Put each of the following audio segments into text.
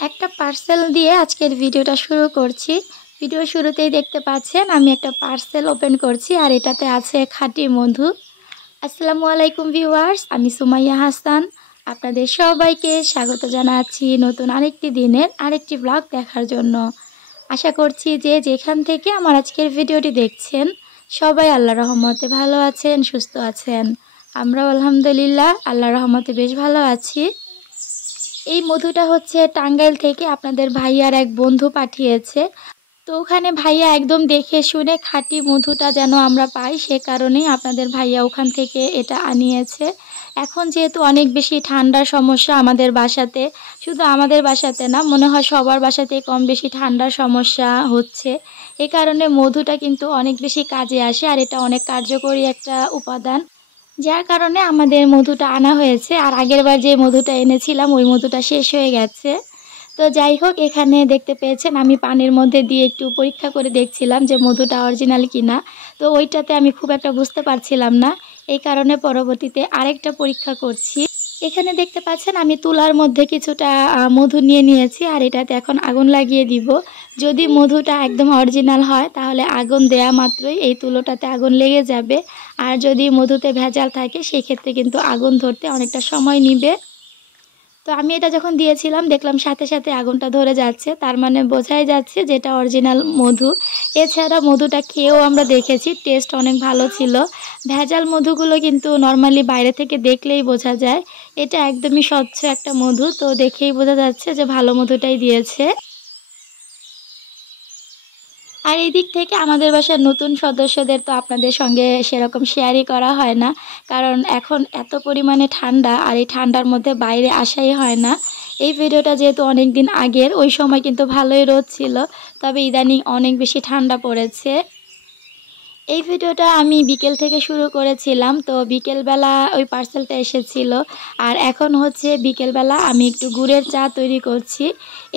একটা পার্সেল দিয়ে আজকের ভিডিওটা শুরু করছি। ভিডিও শুরুতেই দেখতে পাচ্ছেন আমি একটা পার্সেল ওপেন করছি আর এটাতে আছে খাঁটি মধু। আসসালামু আলাইকুম ভিউয়ার্স, আমি সুমাইয়া হাসান। আপনাদের সবাইকে স্বাগত জানাচ্ছি নতুন আরেকটি দিনের আরেকটি ব্লগ দেখার জন্য। আশা করছি যে যেখান থেকে আমার আজকের ভিডিওটি দেখছেন সবাই আল্লাহর রহমতে ভালো আছেন, সুস্থ আছেন। আমরাও আলহামদুলিল্লাহ আল্লাহর রহমতে বেশ ভালো আছি। এই মধুটা হচ্ছে টাঙ্গাইল থেকে আপনাদের ভাইয়ার এক বন্ধু পাঠিয়েছে। তো ওখানে ভাইয়া একদম দেখে শুনে খাঁটি মধুটা যেন আমরা পাই, সে কারণেই আপনাদের ভাইয়া ওখান থেকে এটা আনিয়েছে। এখন যেহেতু অনেক বেশি ঠান্ডার সমস্যা আমাদের বাসাতে, শুধু আমাদের বাসাতে না, মনে হয় সবার বাসাতেই কম বেশি ঠান্ডার সমস্যা হচ্ছে। এই কারণে মধুটা কিন্তু অনেক বেশি কাজে আসে আর এটা অনেক কার্যকরী একটা উপাদান, যার কারণে আমাদের মধুটা আনা হয়েছে। আর আগের বার যে মধুটা এনেছিলাম ওই মধুটা শেষ হয়ে গেছে। তো যাই হোক, এখানে দেখতে পেয়েছেন আমি পানির মধ্যে দিয়ে একটু পরীক্ষা করে দেখছিলাম যে মধুটা অরিজিনাল কিনা। তো ওইটাতে আমি খুব একটা বুঝতে পারছিলাম না, এই কারণে পরবর্তীতে আরেকটা পরীক্ষা করছি। এখানে দেখতে পাচ্ছেন আমি তুলার মধ্যে কিছুটা মধু নিয়ে নিয়েছি আর এটাতে এখন আগুন লাগিয়ে দিব। যদি মধুটা একদম অরিজিনাল হয় তাহলে আগুন দেয়া মাত্রই এই তুলোটাতে আগুন লেগে যাবে, আর যদি মধুতে ভেজাল থাকে সেই ক্ষেত্রে কিন্তু আগুন ধরতে অনেকটা সময় নেবে। তো আমি এটা যখন দিয়েছিলাম দেখলাম সাথে সাথে আগুনটা ধরে যাচ্ছে, তার মানে বোঝাই যাচ্ছে যেটা অরিজিনাল মধু। এছাড়া মধুটা খেয়েও আমরা দেখেছি, টেস্ট অনেক ভালো ছিল। ভেজাল মধুগুলো কিন্তু নর্মালি বাইরে থেকে দেখলেই বোঝা যায়, এটা একদমই স্বচ্ছ একটা মধু, তো দেখেই বোঝা যাচ্ছে যে ভালো মধুটাই দিয়েছে। আর এই দিক থেকে আমাদের বাসার নতুন সদস্যদের তো আপনাদের সঙ্গে সেরকম শেয়ারই করা হয় না, কারণ এখন এত পরিমাণে ঠান্ডা আর এই ঠান্ডার মধ্যে বাইরে আসাই হয় না। এই ভিডিওটা যেহেতু অনেক দিন আগের, ওই সময় কিন্তু ভালোই রোদ ছিল, তবে ইদানিং অনেক বেশি ঠান্ডা পড়েছে। এই ভিডিওটা আমি বিকেল থেকে শুরু করেছিলাম, তো বিকেলবেলা ওই পার্সেলটা এসেছিল। আর এখন হচ্ছে বিকেলবেলা আমি একটু গুড়ের চা তৈরি করছি।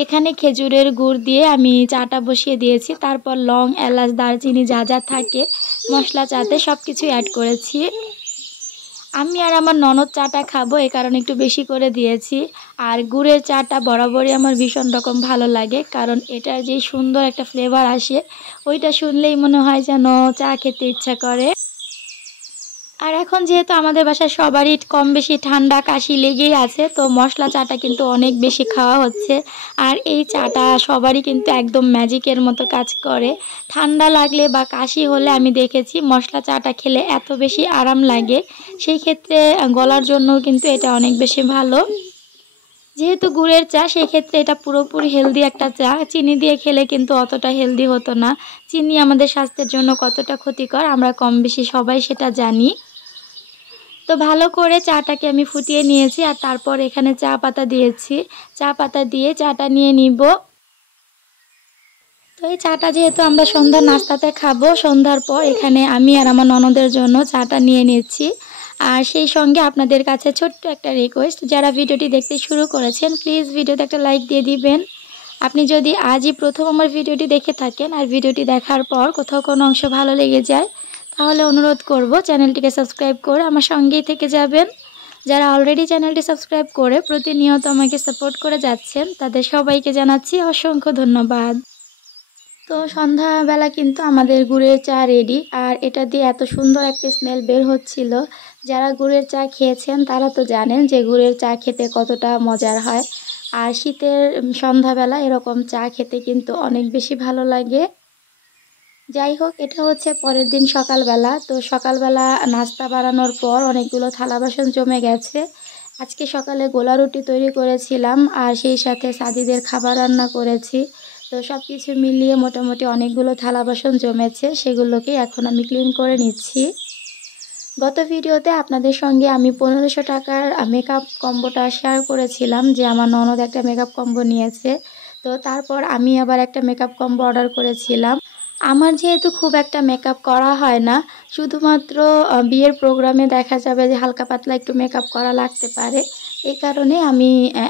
এখানে খেজুরের গুড় দিয়ে আমি চাটা বসিয়ে দিয়েছি, তারপর লং, এলাচ, দারচিনি যা যা থাকে মশলা চাতে সব কিছু অ্যাড করেছি। আমি আর আমার ননদ চাটা খাবো, এই কারণে একটু বেশি করে দিয়েছি। আর গুড়ের চাটা বরাবরই আমার ভীষণ রকম ভালো লাগে, কারণ এটার যে সুন্দর একটা ফ্লেভার আসে ওইটা শুনলেই মনে হয় যেন চা খেতে ইচ্ছা করে। আর এখন যেহেতু আমাদের বাসায় সবারই কম বেশি ঠান্ডা কাশি লেগেই আছে, তো মশলা চাটা কিন্তু অনেক বেশি খাওয়া হচ্ছে। আর এই চাটা সবারই কিন্তু একদম ম্যাজিকের মতো কাজ করে। ঠান্ডা লাগলে বা কাশি হলে আমি দেখেছি মশলা চাটা খেলে এত বেশি আরাম লাগে, সেই ক্ষেত্রে গলার জন্য কিন্তু এটা অনেক বেশি ভালো। যেহেতু গুড়ের চা, সেই ক্ষেত্রে এটা পুরোপুরি হেলদি একটা চা। চিনি দিয়ে খেলে কিন্তু অতটা হেলদি হতো না। চিনি আমাদের স্বাস্থ্যের জন্য কতটা ক্ষতিকর আমরা কম বেশি সবাই সেটা জানি। তো ভালো করে চাটাকে আমি ফুটিয়ে নিয়েছি আর তারপর এখানে চা পাতা দিয়েছি। চা পাতা দিয়ে চাটা নিয়ে নিব। তো এই চাটা যেহেতু আমরা সন্ধ্যার নাস্তাতে খাবো, সন্ধ্যার পর এখানে আমি আর আমার ননদের জন্য চাটা নিয়ে নিচ্ছি। আর সেই সঙ্গে আপনাদের কাছে ছোট্ট একটা রিকোয়েস্ট, যারা ভিডিওটি দেখতে শুরু করেছেন প্লিজ ভিডিওতে একটা লাইক দিয়ে দিবেন। আপনি যদি আজই প্রথম আমার ভিডিওটি দেখে থাকেন আর ভিডিওটি দেখার পর কোথাও কোনো অংশ ভালো লেগে যায়, তাহলে অনুরোধ করব চ্যানেলটিকে সাবস্ক্রাইব করে আমার সঙ্গেই থেকে যাবেন। যারা অলরেডি চ্যানেলটি সাবস্ক্রাইব করে প্রতিনিয়ত আমাকে সাপোর্ট করে যাচ্ছেন তাদের সবাইকে জানাচ্ছি অসংখ্য ধন্যবাদ। তো সন্ধ্যাবেলা কিন্তু আমাদের গুড়ের চা রেডি, আর এটা দিয়ে এত সুন্দর একটা স্মেল বের হচ্ছিল। যারা গুড়ের চা খেয়েছেন তারা তো জানেন যে গুড়ের চা খেতে কতটা মজার হয়। আর শীতের সন্ধ্যাবেলা এরকম চা খেতে কিন্তু অনেক বেশি ভালো লাগে। যাই হোক, এটা হচ্ছে পরের দিন সকালবেলা। তো সকালবেলা নাস্তা বানানোর পর অনেকগুলো থালা বাসন জমে গেছে। আজকে সকালে গোলা রুটি তৈরি করেছিলাম আর সেই সাথে সাদিদের খাবার রান্না করেছি। তো সব কিছু মিলিয়ে মোটামুটি অনেকগুলো থালা বাসন জমেছে, সেগুলোকে এখন আমি ক্লিন করে নিচ্ছি। গত ভিডিওতে আপনাদের সঙ্গে আমি 1500 টাকার মেকআপ কম্বোটা শেয়ার করেছিলাম যে আমার ননদ একটা মেকআপ কম্বো নিয়েছে। তো তারপর আমি আবার একটা মেকআপ কম্বো অর্ডার করেছিলাম। আমার যেহেতু খুব একটা মেকআপ করা হয় না, শুধুমাত্র বিয়ের প্রোগ্রামে দেখা যাবে যে হালকা পাতলা একটু মেকআপ করা লাগতে পারে, এই কারণে আমি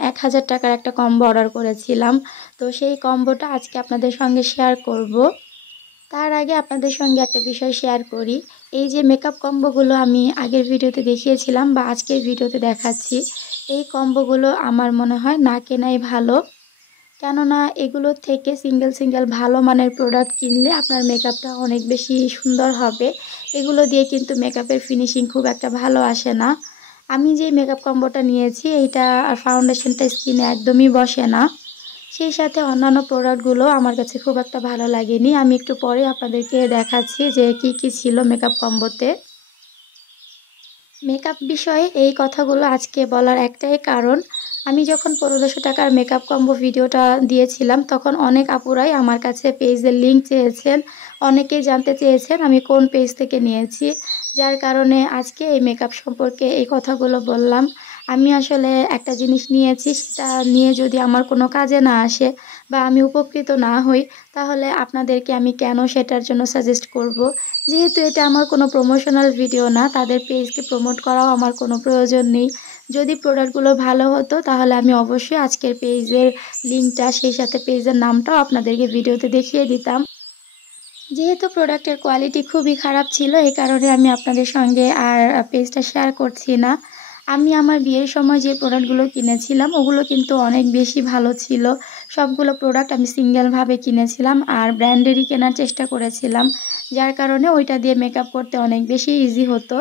1000 টাকার একটা কম্বো অর্ডার করেছিলাম। তো সেই কম্বোটা আজকে আপনাদের সঙ্গে শেয়ার করব। তার আগে আপনাদের সঙ্গে একটা বিষয় শেয়ার করি। এই যে মেকআপ কম্বোগুলো আমি আগের ভিডিওতে দেখিয়েছিলাম বা আজকের ভিডিওতে দেখাচ্ছি, এই কম্বোগুলো আমার মনে হয় না কেনাই ভালো। কেননা এগুলোর থেকে সিঙ্গেল সিঙ্গেল ভালো মানের প্রোডাক্ট কিনলে আপনার মেকআপটা অনেক বেশি সুন্দর হবে। এগুলো দিয়ে কিন্তু মেকআপের ফিনিশিং খুব একটা ভালো আসে না। আমি যে মেকআপ কম্বোটা নিয়েছি এইটা আর ফাউন্ডেশনটা স্কিনে একদমই বসে না। সেই সাথে অন্যান্য প্রোডাক্টগুলো আমার কাছে খুব একটা ভালো লাগেনি। আমি একটু পরে আপনাদেরকে দেখাচ্ছি যে কি কি ছিল মেকআপ কম্বোতে। মেকআপ বিষয়ে এই কথাগুলো আজকে বলার একটাই কারণ, আমি যখন 1500 টাকার মেকআপ কম্বো ভিডিওটা দিয়েছিলাম তখন অনেক আপুরাই আমার কাছে পেজের লিঙ্ক চেয়েছেন, অনেকেই জানতে চেয়েছেন আমি কোন পেজ থেকে নিয়েছি। যার কারণে আজকে এই মেকআপ সম্পর্কে এই কথাগুলো বললাম। আমি আসলে একটা জিনিস নিয়েছি, সেটা নিয়ে যদি আমার কোনো কাজে না আসে বা আমি উপকৃত না হই, তাহলে আপনাদেরকে আমি কেন সেটার জন্য সাজেস্ট করব। যেহেতু এটা আমার কোনো প্রমোশনাল ভিডিও না, তাদের পেজকে প্রমোট করাও আমার কোনো প্রয়োজন নেই। যদি প্রোডাক্টগুলো ভালো হতো তাহলে আমি অবশ্যই আজকের পেজের লিঙ্কটা, সেই সাথে পেজের নামটাও আপনাদেরকে ভিডিওতে দেখিয়ে দিতাম। যেহেতু প্রোডাক্টের কোয়ালিটি খুবই খারাপ ছিল, এই কারণে আমি আপনাদের সঙ্গে আর পেজটা শেয়ার করছি না। আমি আমার বিয়ের সময় যে প্রোডাক্টগুলো কিনেছিলাম ওগুলো কিন্তু অনেক বেশি ভালো ছিল। সবগুলো প্রোডাক্ট আমি সিঙ্গেলভাবে কিনেছিলাম আর ব্র্যান্ডেরই কেনার চেষ্টা করেছিলাম, যার কারণে ওইটা দিয়ে মেকআপ করতে অনেক বেশি ইজি হতো।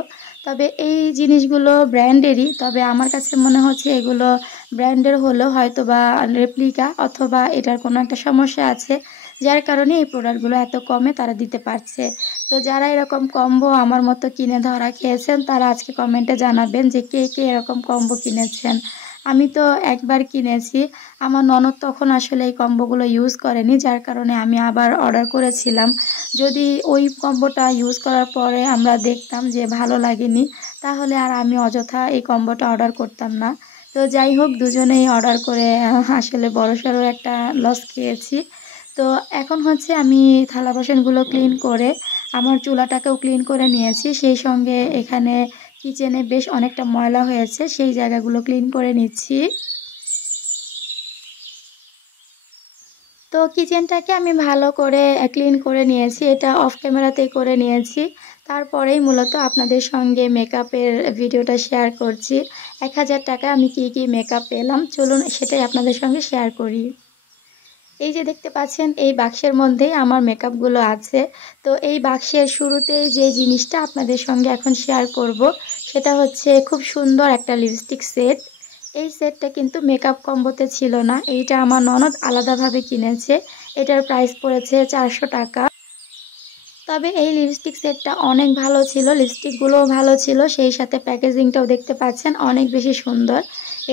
তবে এই জিনিসগুলো ব্র্যান্ডেরই, তবে আমার কাছে মনে হচ্ছে এগুলো ব্র্যান্ডের হলেও হয়তো বা রেপ্লিকা অথবা এটার কোনো একটা সমস্যা আছে, যার কারণে এই প্রোডাক্টগুলো এত কমে তারা দিতে পারছে। তো যারা এরকম কম্বো আমার মতো কিনে ধরা খেয়েছেন তারা আজকে কমেন্টে জানাবেন যে কে কে এরকম কম্বো কিনেছেন। আমি তো একবার কিনেছি, আমার ননদ তখন আসলে এই কম্বোগুলো ইউজ করেনি, যার কারণে আমি আবার অর্ডার করেছিলাম। যদি ওই কম্বোটা ইউজ করার পরে আমরা দেখতাম যে ভালো লাগেনি, তাহলে আর আমি অযথা এই কম্বোটা অর্ডার করতাম না। তো যাই হোক, দুজনেই অর্ডার করে আসলে বড়সড় একটা লস খেয়েছি। তো এখন হচ্ছে আমি থালা বাসনগুলো ক্লিন করে আমার চুলাটাকেও ক্লিন করে নিয়েছি, সেই সঙ্গে এখানে কিচেনে বেশ অনেকটা ময়লা হয়েছে, সেই জায়গাগুলো ক্লিন করে নিচ্ছি। তো কিচেনটাকে আমি ভালো করে ক্লিন করে নিয়েছি, এটা অফ ক্যামেরাতেই করে নিয়েছি। তারপরেই মূলত আপনাদের সঙ্গে মেকআপের ভিডিওটা শেয়ার করছি। 1000 টাকায় আমি কি কি মেকআপ পেলাম চলুন সেটাই আপনাদের সঙ্গে শেয়ার করি। এই যে দেখতে পাচ্ছেন এই বাক্সের মধ্যেই আমার মেকআপগুলো আছে। তো এই বাক্সের শুরুতেই যে জিনিসটা আপনাদের সঙ্গে এখন শেয়ার করব সেটা হচ্ছে খুব সুন্দর একটা লিপস্টিক সেট। এই সেটটা কিন্তু মেকআপ কম্বোতে ছিল না, এইটা আমার ননদ আলাদাভাবে কিনেছে। এটার প্রাইস পড়েছে 400 টাকা। তবে এই লিপস্টিক সেটটা অনেক ভালো ছিল, লিপস্টিকগুলোও ভালো ছিল, সেই সাথে প্যাকেজিংটাও দেখতে পাচ্ছেন অনেক বেশি সুন্দর।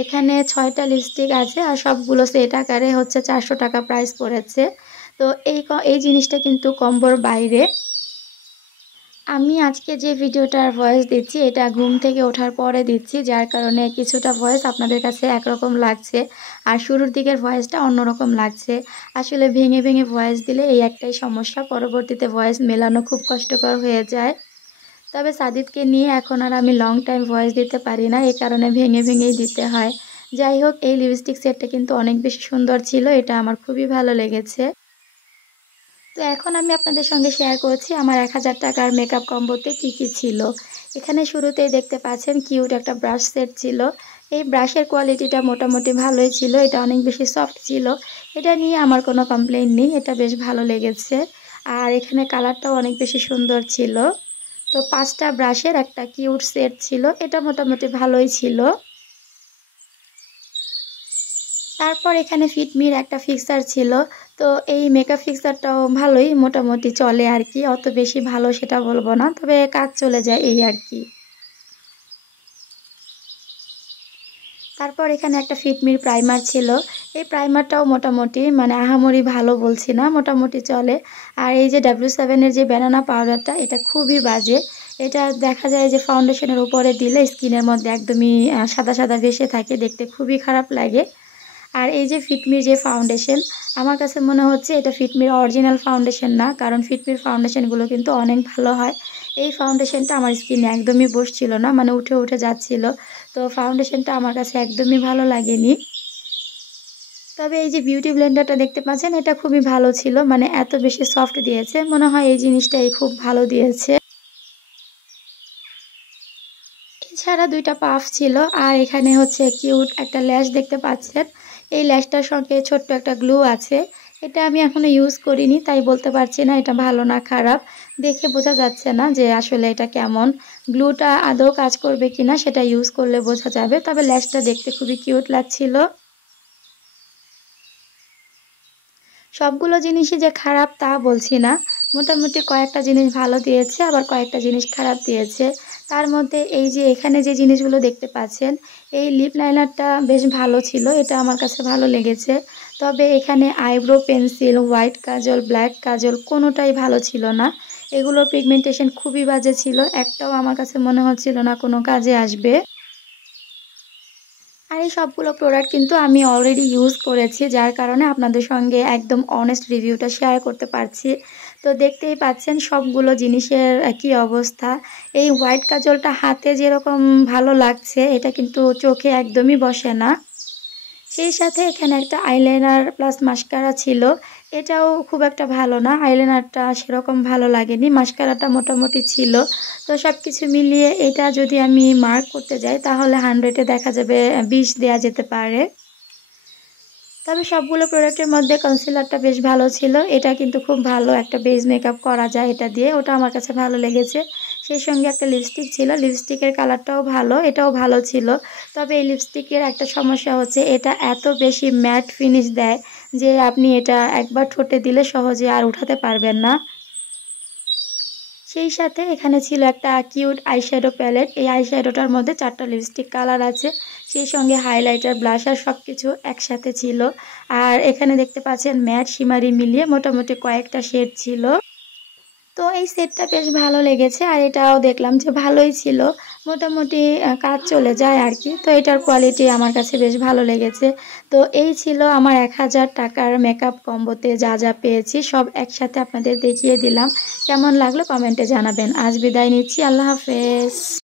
এখানে 6টা লিপস্টিক আছে আর সবগুলো সেট আকারে হচ্ছে 400 টাকা প্রাইস পড়েছে। তো এই জিনিসটা কিন্তু কম্বোর বাইরে। আমি আজকে যে ভিডিওটার ভয়েস দিচ্ছি এটা ঘুম থেকে ওঠার পরে দিচ্ছি, যার কারণে কিছুটা ভয়েস আপনাদের কাছে একরকম লাগছে আর শুরুর দিকের ভয়েসটা অন্যরকম লাগছে। আসলে ভেঙে ভেঙে ভয়েস দিলে এই একটাই সমস্যা, পরবর্তীতে ভয়েস মেলানো খুব কষ্টকর হয়ে যায়। তবে সাদিদকে নিয়ে এখন আর আমি লং টাইম ভয়েস দিতে পারি না, এই কারণে ভেঙে ভেঙেই দিতে হয়। যাই হোক, এই লিপস্টিক সেটটা কিন্তু অনেক বেশি সুন্দর ছিল, এটা আমার খুবই ভালো লেগেছে। তো এখন আমি আপনাদের সঙ্গে শেয়ার করছি আমার 1000 টাকার মেকআপ কম্বোতে কি কি ছিল। এখানে শুরুতেই দেখতে পাচ্ছেন কিউট একটা ব্রাশ সেট ছিল। এই ব্রাশের কোয়ালিটিটা মোটামুটি ভালোই ছিল, এটা অনেক বেশি সফট ছিল। এটা নিয়ে আমার কোনো কমপ্লেইন নেই, এটা বেশ ভালো লেগেছে। আর এখানে কালারটাও অনেক বেশি সুন্দর ছিল। তো 5টা ব্রাশের একটা কিউট সেট ছিল, এটা মোটামুটি ভালোই ছিল। তারপর এখানে ফিটমির একটা ফিক্সার ছিল। তো এই মেকআপ ফিক্সারটাও ভালোই, মোটামুটি চলে আর কি, অত বেশি ভালো সেটা বলবো না, তবে কাজ চলে যায় এই আর কি। তারপর এখানে একটা ফিটমির প্রাইমার ছিল। এই প্রাইমারটাও মোটামুটি মানে আহামরি ভালো বলছি না, মোটামুটি চলে। আর এই যে W7-এর যে ব্যানানা পাউডারটা, এটা খুবই বাজে। এটা দেখা যায় যে ফাউন্ডেশনের উপরে দিলে স্কিনের মধ্যে একদমই সাদা সাদা ভেসে থাকে, দেখতে খুবই খারাপ লাগে। আর এই যে ফিটমির যে ফাউন্ডেশন, আমার কাছে মনে হচ্ছে এটা ফিটমির অরিজিনাল ফাউন্ডেশন না, কারণ ফিটমির ফাউন্ডেশনগুলো কিন্তু অনেক ভালো হয়। এই ফাউন্ডেশনটা আমার স্কিনে একদমই বসছিল না, মানে উঠে উঠে যাচ্ছিল। তো ফাউন্ডেশনটা আমার কাছে একদমই ভালো লাগেনি। তবে এই যে বিউটি ব্লেন্ডারটা দেখতে পাচ্ছেন, এটা খুবই ভালো ছিল, মানে এত বেশি সফট দিয়েছে, মনে হয় এই জিনিসটাই খুব ভালো দিয়েছে। এছাড়া 2টা পাফ ছিল আর এখানে হচ্ছে কিউট একটা ল্যাশ দেখতে পাচ্ছেন। এই ল্যাশটার সঙ্গে ছোট্ট একটা গ্লু আছে, এটা আমি এখনও ইউজ করিনি, তাই বলতে পারছি না এটা ভালো না খারাপ। দেখে বোঝা যাচ্ছে না যে আসলে এটা কেমন, গ্লুটা আদৌ কাজ করবে কিনা সেটা ইউজ করলে বোঝা যাবে। তবে ল্যাশটা দেখতে খুবই কিউট লাগছিল। সবগুলো জিনিসই যে খারাপ তা বলছি না, মোটামুটি কয়েকটা জিনিস ভালো দিয়েছে, আবার কয়েকটা জিনিস খারাপ দিয়েছে। তার মধ্যে এই যে এখানে যে জিনিসগুলো দেখতে পাচ্ছেন, এই লিপ লাইনারটা বেশ ভালো ছিল, এটা আমার কাছে ভালো লেগেছে। তবে এখানে আইব্রো পেন্সিল, হোয়াইট কাজল, ব্ল্যাক কাজল কোনোটাই ভালো ছিল না। এগুলোর পিগমেন্টেশন খুবই বাজে ছিল, একটাও আমার কাছে মনে হচ্ছিল না কোনো কাজে আসবে। আর এই সবগুলো প্রোডাক্ট কিন্তু আমি অলরেডি ইউজ করেছি, যার কারণে আপনাদের সঙ্গে একদম অনেস্ট রিভিউটা শেয়ার করতে পারছি। তো দেখতেই পাচ্ছেন সবগুলো জিনিসের কি অবস্থা। এই হোয়াইট কাজলটা হাতে যেরকম ভালো লাগছে, এটা কিন্তু চোখে একদমই বসে না। সেই সাথে এখানে একটা আইলাইনার প্লাস মাস্কারা ছিল, এটাও খুব একটা ভালো না, আইলাইনারটা সেরকম ভালো লাগেনি, মাস্কারাটা মোটামুটি ছিল। তো সব কিছু মিলিয়ে এটা যদি আমি মার্ক করতে যাই তাহলে 100-এ দেখা যাবে 20 দেওয়া যেতে পারে। তবে সবগুলো প্রোডাক্টের মধ্যে কনসিলারটা বেশ ভালো ছিল, এটা কিন্তু খুব ভালো একটা বেস মেকআপ করা যায় এটা দিয়ে, ওটা আমার কাছে ভালো লেগেছে। সেই সঙ্গে একটা লিপস্টিক ছিল, লিপস্টিকের কালারটাও ভালো, এটাও ভালো ছিল। তবে এই লিপস্টিকের একটা সমস্যা হচ্ছে এটা এত বেশি ম্যাট ফিনিশ দেয় যে আপনি এটা একবার ঠোঁটে দিলে সহজে আর উঠাতে পারবেন না। সেই সাথে এখানে ছিল একটা কিউট আইশ্যাডো প্যালেট, এই আইশ্যাডোটার মধ্যে 4টা লিপস্টিক কালার আছে, সেই সঙ্গে হাইলাইটার, ব্লাশার সব কিছু একসাথে ছিল। আর এখানে দেখতে পাচ্ছেন ম্যাট শিমারি মিলিয়ে মোটামুটি কয়েকটা শেড ছিল। তো এই সেটটা বেশ ভালো লেগেছে, আর এটাও দেখলাম যে ভালোই ছিল, মোটামুটি কাজ চলে যায় আর কি। তো এটার কোয়ালিটি আমার কাছে বেশ ভালো লেগেছে। তো এই ছিল আমার 1000 টাকার মেকআপ কম্বোতে যা যা পেয়েছি সব একসাথে আপনাদের দেখিয়ে দিলাম। কেমন লাগলো কমেন্টে জানাবেন। আজ বিদায় নিচ্ছি, আল্লাহ হাফেজ।